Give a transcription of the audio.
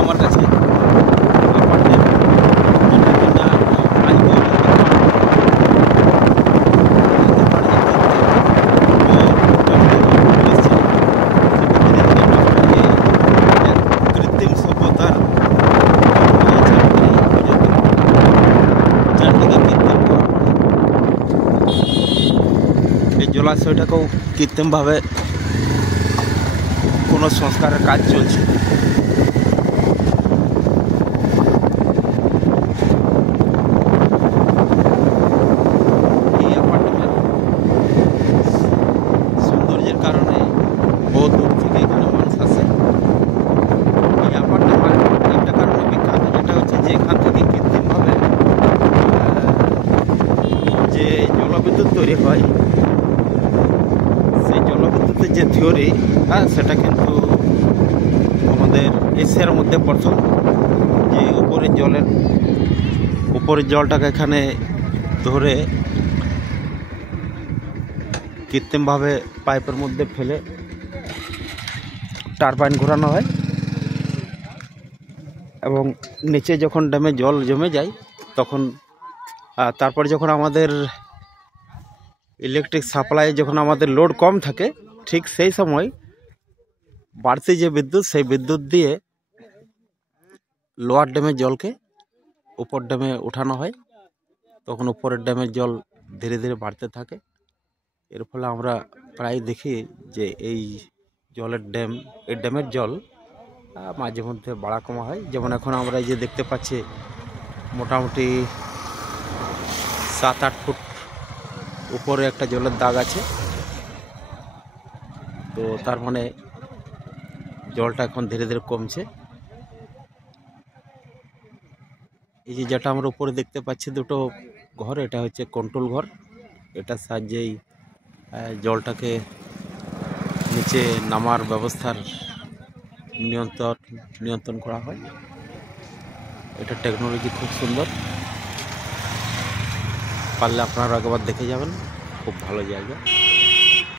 আমার কাছে upper dam, যেটা কিনা আজকেও কৃত্রিম সভ্যতার চারদিকে কৃত্রিম করা পড়ে। এই জলাশয়টাকেও কৃত্রিমভাবে কোনো সংস্কারের কাজ চলছে। এই অ্যাপার্টমেন্টের সৌন্দর্যের কারণে বহু দূর থেকে এখানে মানুষ আসে। এই অ্যাপার্টমেন্ট একটা কারণে বিখ্যাত, যেটা হচ্ছে যে এখান থেকে কৃত্রিমভাবে যে জলবিদ্যুৎ তৈরি হয়, সেই জলবিদ্যুতের যে থিওরি, সেটা কিন্তু আমাদের এশিয়ার মধ্যে প্রথম। যে উপরের জলটাকে এখানে ধরে কৃত্রিমভাবে পাইপের মধ্যে ফেলে টারবাইন ঘোরানো হয়, এবং নিচে যখন ড্যামে জল জমে যায় তখন তারপর যখন আমাদের ইলেকট্রিক সাপ্লাই, যখন আমাদের লোড কম থাকে, ঠিক সেই সময় বাড়তি যে বিদ্যুৎ, সেই বিদ্যুৎ দিয়ে লোয়ার ড্যামের জলকে উপর ড্যামে উঠানো হয়। তখন উপরের ড্যামের জল ধীরে ধীরে বাড়তে থাকে। এর ফলে আমরা প্রায় দেখি যে এই ড্যামের জল মাঝে মধ্যে বাড়া কমা হয়। যেমন এখন আমরা এই যে দেখতে পাচ্ছি মোটামুটি 7-8 ফুট উপরে একটা জলের দাগ আছে। তো তার মানে জলটা এখন ধীরে ধীরে কমছে। এই যে যেটা আমরা উপরে দেখতে পাচ্ছি দুটো ঘর, এটা হচ্ছে কন্ট্রোল ঘর। এটার সাহায্যেই জলটাকে নিচে নামার ব্যবস্থার নিয়ন্ত্রণ করা হয়। এটা টেকনোলজি খুব সুন্দর, পারলে আপনারা একবার দেখে যাবেন, খুব ভালো জায়গা।